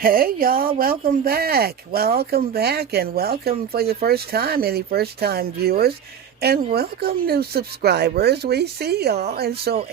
Hey y'all, welcome back. Welcome back and welcome for the first time, any first time viewers, and welcome new subscribers. We see y'all and so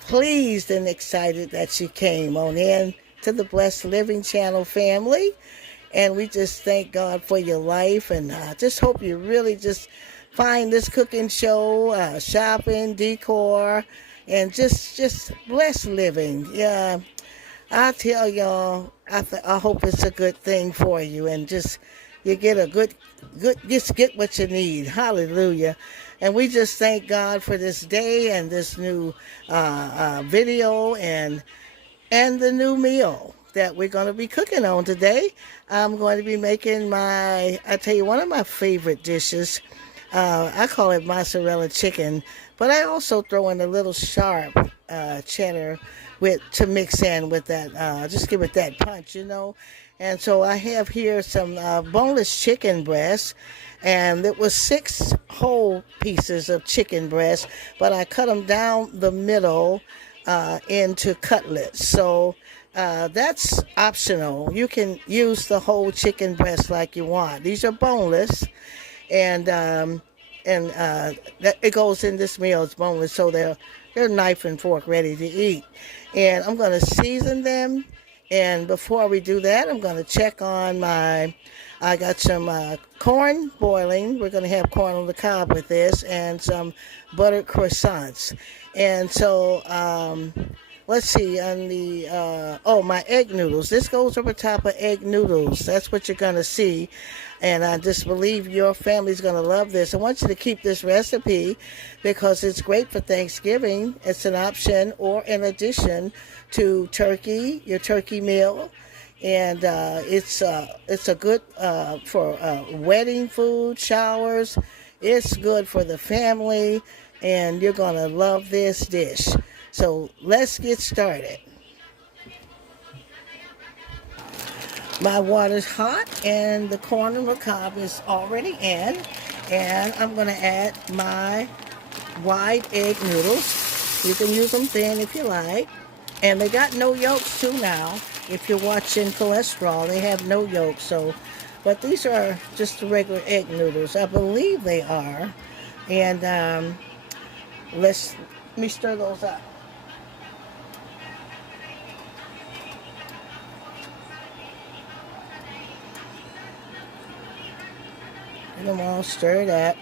pleased and excited that you came on in to the Blessed Living Channel family. And we just thank God for your life and just hope you really just find this cooking show, shopping, decor, and just blessed living. Yeah, I tell y'all, I hope it's a good thing for you, and just you get a just get what you need. Hallelujah! And we just thank God for this day and this new video and the new meal that we're going to be cooking on today. I'm going to be making I tell you, one of my favorite dishes. I call it mozzarella chicken, but I also throw in a little sharp cheddar to mix in with that, just give it that punch. And so I have here some boneless chicken breast, and it was 6 whole pieces of chicken breast, but I cut them down the middle into cutlets. So that's optional. You can use the whole chicken breast like you want. These are boneless, and that it goes in this meal. It's boneless, so they're knife and fork ready to eat. And I'm going to season them. And before we do that, I'm going to check on I got some corn boiling. We're going to have corn on the cob with this, and some buttered croissants. And so let's see, on my egg noodles. This goes over top of egg noodles. That's what you're going to see. And I just believe your family's going to love this. I want you to keep this recipe because it's great for Thanksgiving. It's an option or an addition to your turkey meal. And it's a good for wedding food, showers. It's good for the family, and you're going to love this dish. So let's get started. My water's hot and the corn on the cob is already in. And I'm going to add my white egg noodles. You can use them thin if you like. And they got no yolks too now. If you're watching cholesterol, they have no yolks. But these are just the regular egg noodles. I believe they are. And let me stir those up. Get them all stirred up.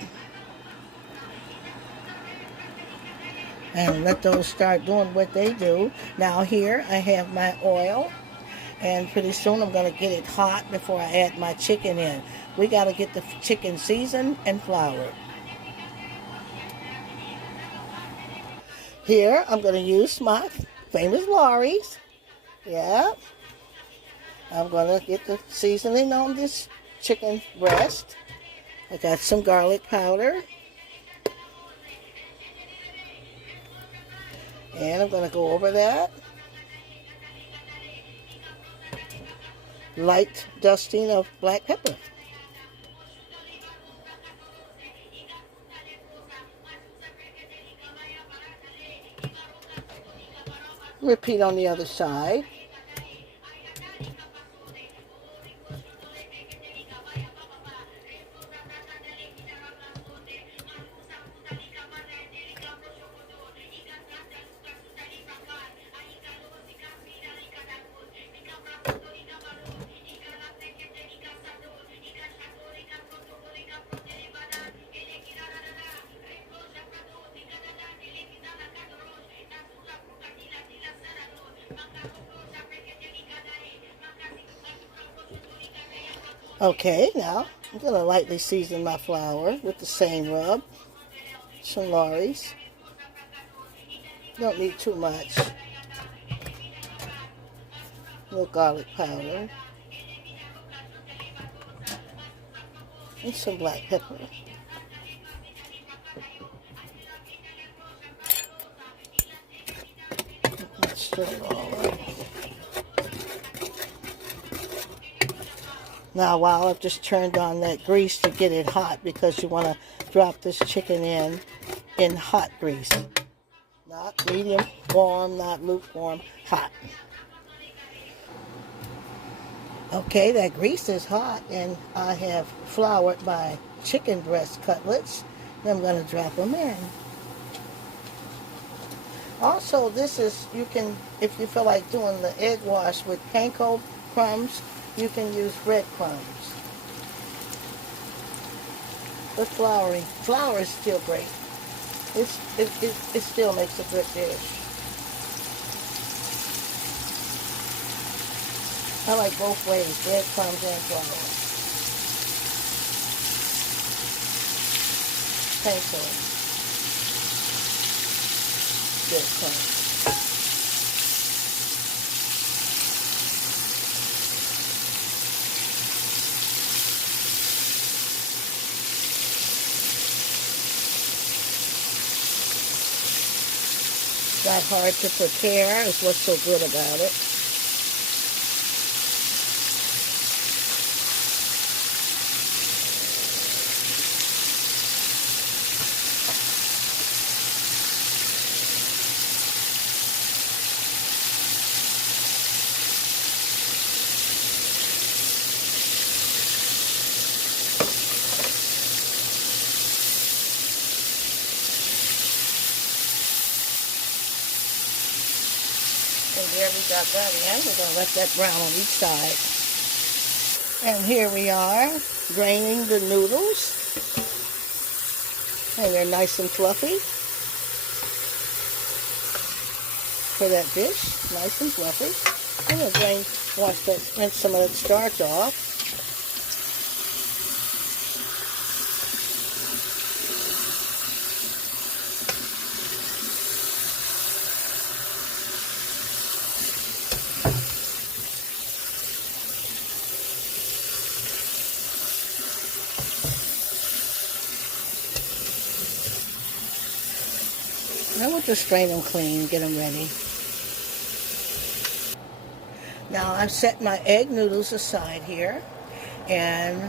And let those start doing what they do. Now here I have my oil. And pretty soon I'm going to get it hot before I add my chicken in. We got to get the chicken seasoned and floured. Here I'm going to use my famous Lawry's. Yeah. I'm going to get the seasoning on this chicken breast. I got some garlic powder. And I'm going to go over that. Light dusting of black pepper. Repeat on the other side. Okay, now I'm going to lightly season my flour with the same rub. Some Lawry's. Don't need too much. A little garlic powder. And some black pepper. Let's stir it all up. Now, while I've just turned on that grease to get it hot, because you want to drop this chicken in hot grease. Not medium warm, not lukewarm, hot. Okay, that grease is hot, and I have floured my chicken breast cutlets. I'm going to drop them in. Also, this is, you can, if you feel like doing the egg wash with panko crumbs, you can use breadcrumbs. But flour is still great. It still makes a good dish. I like both ways, breadcrumbs and flour. Panko breadcrumbs. Not hard to prepare is what's so good about it. And there we got that in. We're going to let that brown on each side. And here we are, draining the noodles. And they're nice and fluffy for that dish. Nice and fluffy. I'm going to rinse some of that starch off. Now we'll just strain them clean, get them ready. Now I've set my egg noodles aside here, and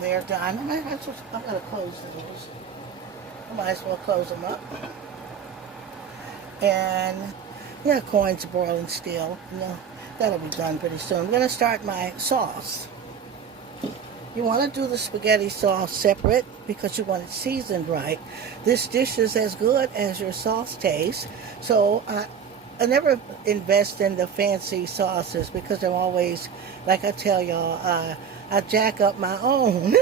they're done. I'm going to close those. I might as well close them up. And yeah, corn's boiling still. No, that'll be done pretty soon. I'm going to start my sauce. You want to do the spaghetti sauce separate because you want it seasoned right. This dish is as good as your sauce tastes. So I never invest in the fancy sauces because they're always, like I tell y'all, I jack up my own.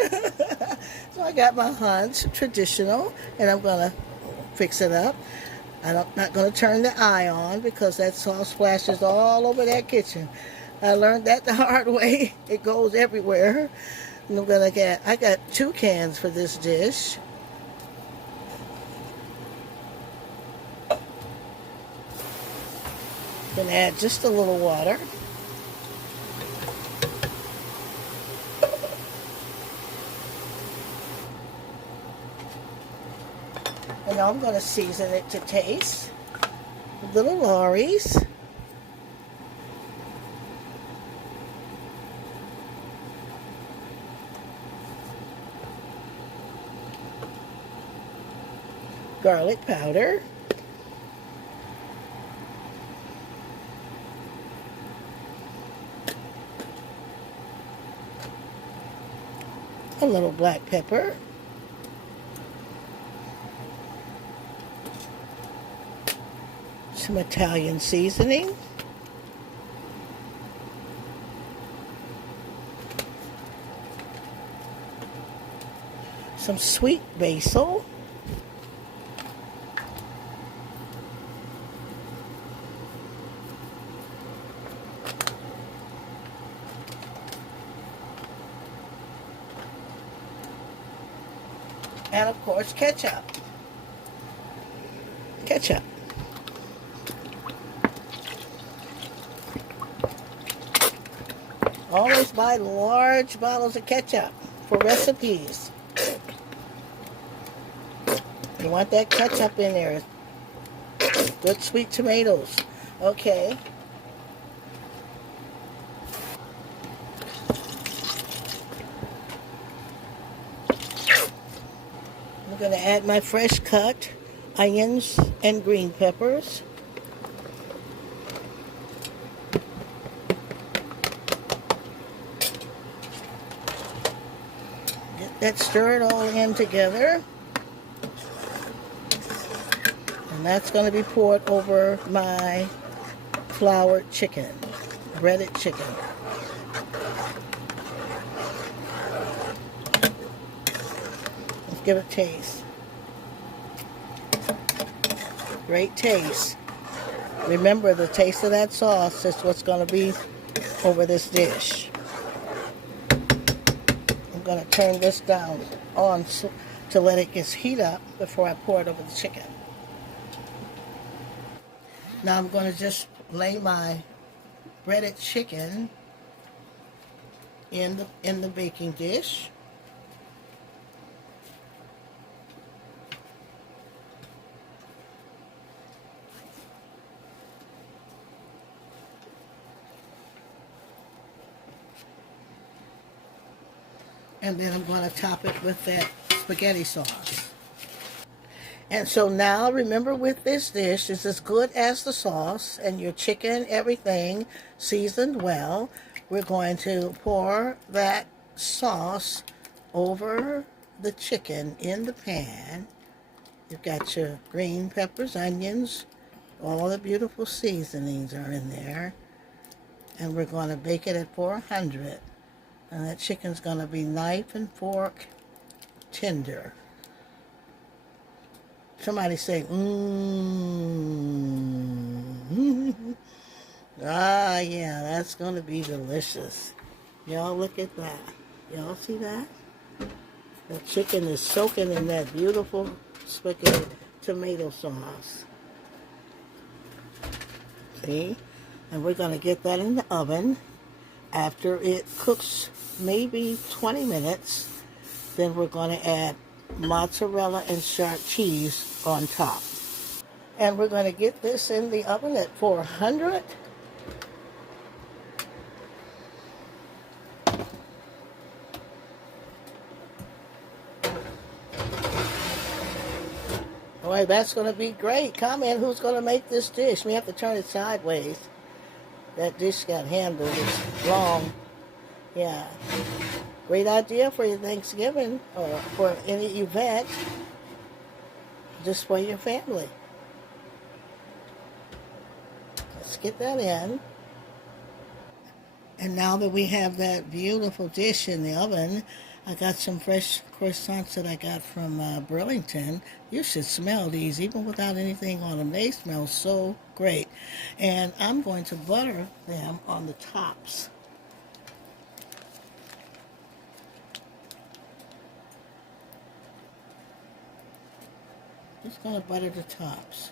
So I got my Hunt's traditional, and I'm going to fix it up. I'm not going to turn the eye on because that sauce splashes all over that kitchen. I learned that the hard way. It goes everywhere. And I got 2 cans for this dish. Gonna add just a little water. And now I'm gonna season it to taste. Little Lorry's. Garlic powder. A little black pepper. Some Italian seasoning. Some sweet basil. And of course, ketchup. Ketchup. Always buy large bottles of ketchup for recipes. You want that ketchup in there. Good sweet tomatoes. Okay. I'm going to add my fresh cut onions and green peppers. Let's stir it all in together. And that's going to be poured over my floured chicken, breaded chicken. Let's give it a taste. Great taste. Remember, the taste of that sauce is what's going to be over this dish. I'm going to turn this down on to let it get heat up before I pour it over the chicken. Now I'm going to just lay my breaded chicken in the baking dish. And then I'm going to top it with that spaghetti sauce. And so now, remember, with this dish, it's as good as the sauce and your chicken, everything seasoned well. We're going to pour that sauce over the chicken in the pan. You've got your green peppers, onions, all the beautiful seasonings are in there. And we're going to bake it at 400. And that chicken's going to be knife and fork tender. Somebody say, mmm. Ah, yeah, that's going to be delicious. Y'all look at that. Y'all see that? The chicken is soaking in that beautiful spaghetti tomato sauce. See? And we're going to get that in the oven. After it cooks maybe 20 minutes, then we're going to add mozzarella and sharp cheese on top. And we're going to get this in the oven at 400. All right, that's going to be great. Comment who's going to make this dish. We have to turn it sideways. That dish got handled. It's long. Yeah. Great idea for your Thanksgiving or for any event. Just for your family. Let's get that in. And now that we have that beautiful dish in the oven, I got some fresh croissants that I got from Burlington. You should smell these, even without anything on them. They smell so great. And I'm going to butter them on the tops. Just going to butter the tops.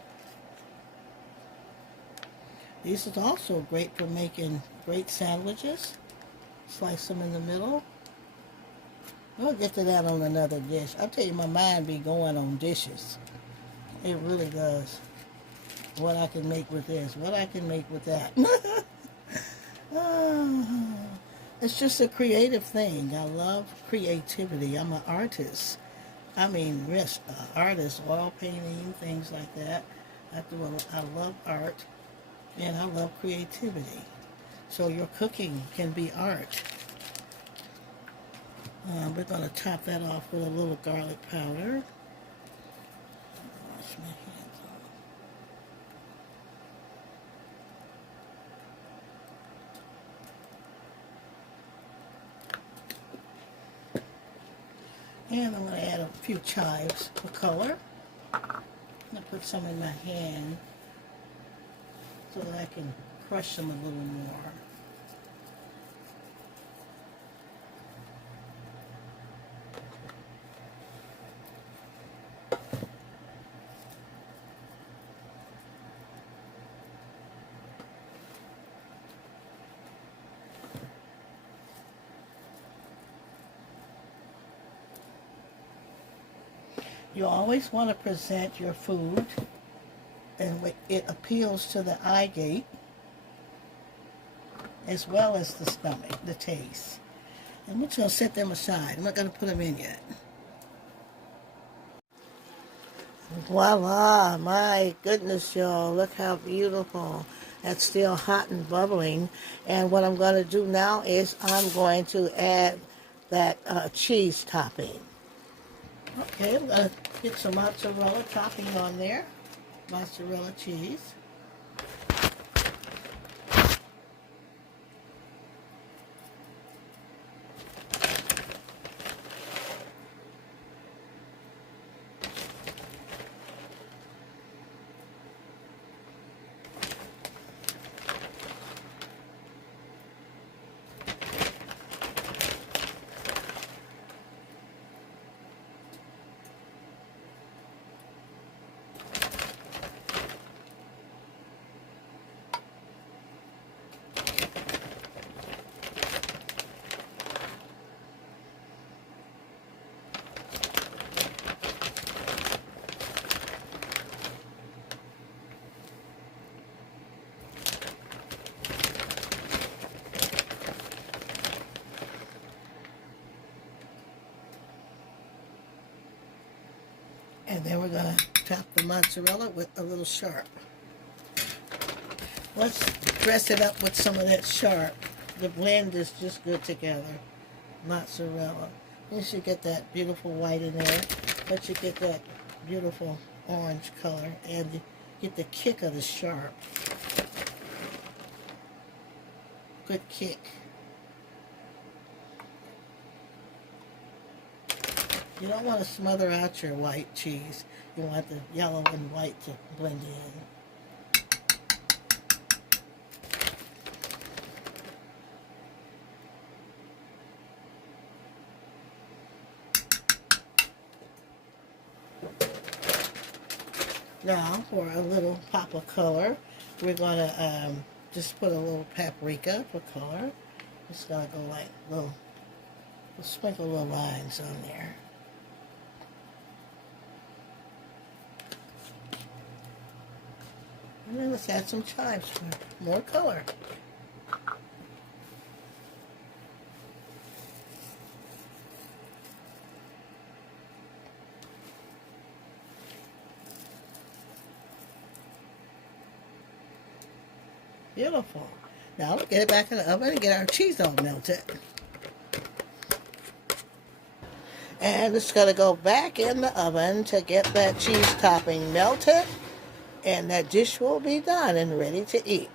These are also great for making great sandwiches. Slice them in the middle. We'll get to that on another dish. I'll tell you, my mind be going on dishes. It really does. What I can make with this. What I can make with that. It's just a creative thing. I love creativity. I'm an artist. I mean, artist, oil painting, things like that. I love art. And I love creativity. So your cooking can be art. We're going to top that off with a little garlic powder. Wash my hands off. And I'm going to add a few chives for color. I'm going to put some in my hand so that I can crush them a little more. You always want to present your food and it appeals to the eye gate as well as the stomach, the taste. And we're just going to set them aside. I'm not going to put them in yet. Voila, my goodness, y'all. Look how beautiful. That's still hot and bubbling. And what I'm going to do now is I'm going to add that cheese topping. Okay, I'm going to get some mozzarella topping on there. Mozzarella cheese. And then we're going to top the mozzarella with a little sharp. Let's dress it up with some of that sharp. The blend is just good together. Mozzarella. You should get that beautiful white in there, but you get that beautiful orange color, and you get the kick of the sharp. Good kick. You don't want to smother out your white cheese. You want the yellow and white to blend in. Now, for a little pop of color, we're going to just put a little paprika for color. Just going to go like we'll sprinkle little lines on there. And then let's add some chives for more color. Beautiful. Now we'll get it back in the oven and get our cheese all melted. And it's going to go back in the oven to get that cheese topping melted. And that dish will be done and ready to eat.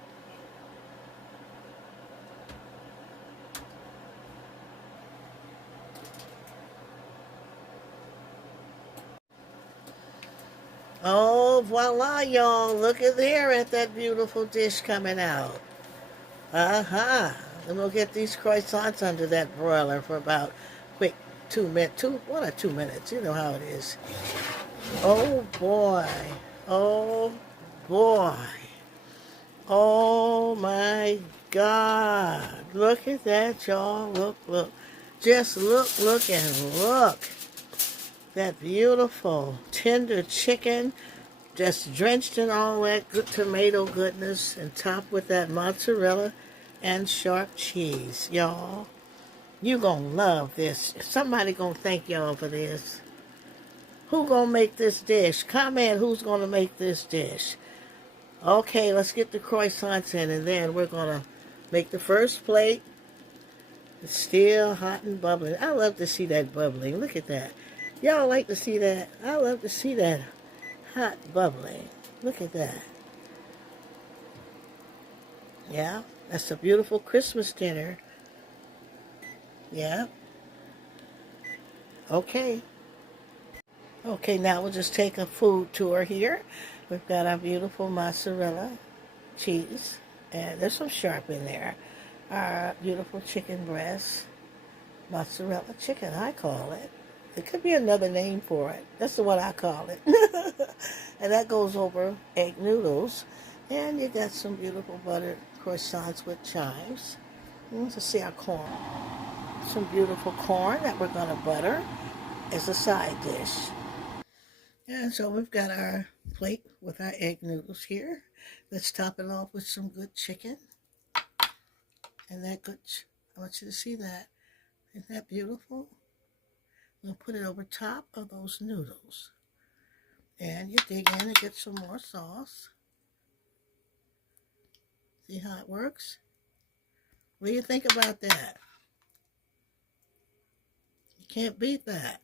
Oh, voila, y'all. Look at there at that beautiful dish coming out. Uh-huh. And we'll get these croissants under that broiler for about quick 1 or 2 minutes. You know how it is. Oh, boy. Oh, boy. Oh, my God. Look at that, y'all. Look, look. Just look, and look. That beautiful, tender chicken, just drenched in all that good tomato goodness and topped with that mozzarella and sharp cheese. Y'all, you gonna love this. Somebody gonna thank y'all for this. Who gonna make this dish? Comment who's gonna make this dish. Okay, let's get the croissants in, and then we're gonna make the first plate. It's still hot and bubbling. I love to see that bubbling. Look at that. Y'all like to see that? I love to see that hot bubbling. Look at that. Yeah, that's a beautiful Christmas dinner. Yeah. Okay. Okay, now we'll just take a food tour here. We've got our beautiful mozzarella cheese, and there's some sharp in there. Our beautiful chicken breast, mozzarella chicken, I call it. There could be another name for it. That's what I call it. And that goes over egg noodles. And you got some beautiful buttered croissants with chives. Let's see our corn. Some beautiful corn that we're going to butter as a side dish. And so we've got our plate with our egg noodles here. Let's top it off with some good chicken. And that good, I want you to see that. Isn't that beautiful? We'll put it over top of those noodles. And you dig in and get some more sauce. See how it works? What do you think about that? Can't beat that.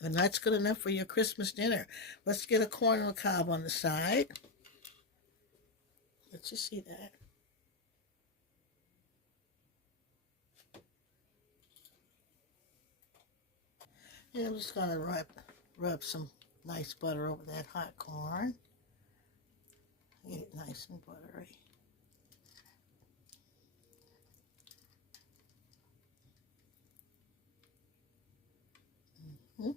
And that's good enough for your Christmas dinner. Let's get a corn on the cob on the side. Let you see that. And I'm just going to rub some nice butter over that hot corn. Get it nice and buttery. Hmm?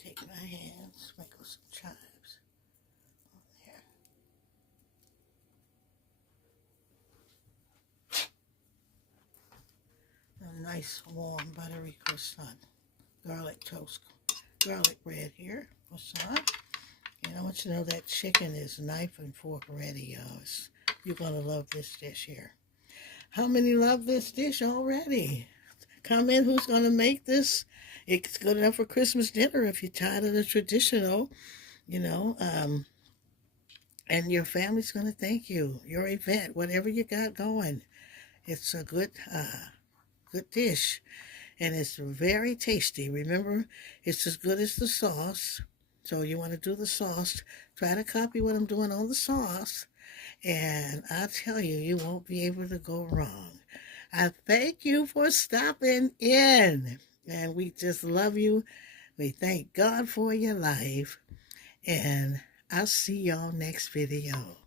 Take my hands, sprinkle some chives on there. A nice warm buttery croissant. Garlic toast, garlic bread here, croissant. And I want you to know that chicken is knife and fork ready, y'all. You're going to love this dish here. How many love this dish already? Comment who's going to make this. It's good enough for Christmas dinner if you're tired of the traditional, you know. And your family's going to thank you. Your event, whatever you got going. It's a good dish. And it's very tasty. Remember, it's as good as the sauce. So you want to do the sauce. Try to copy what I'm doing on the sauce. And I'll tell you, you won't be able to go wrong. I thank you for stopping in. And we just love you. We thank God for your life. And I'll see y'all next video.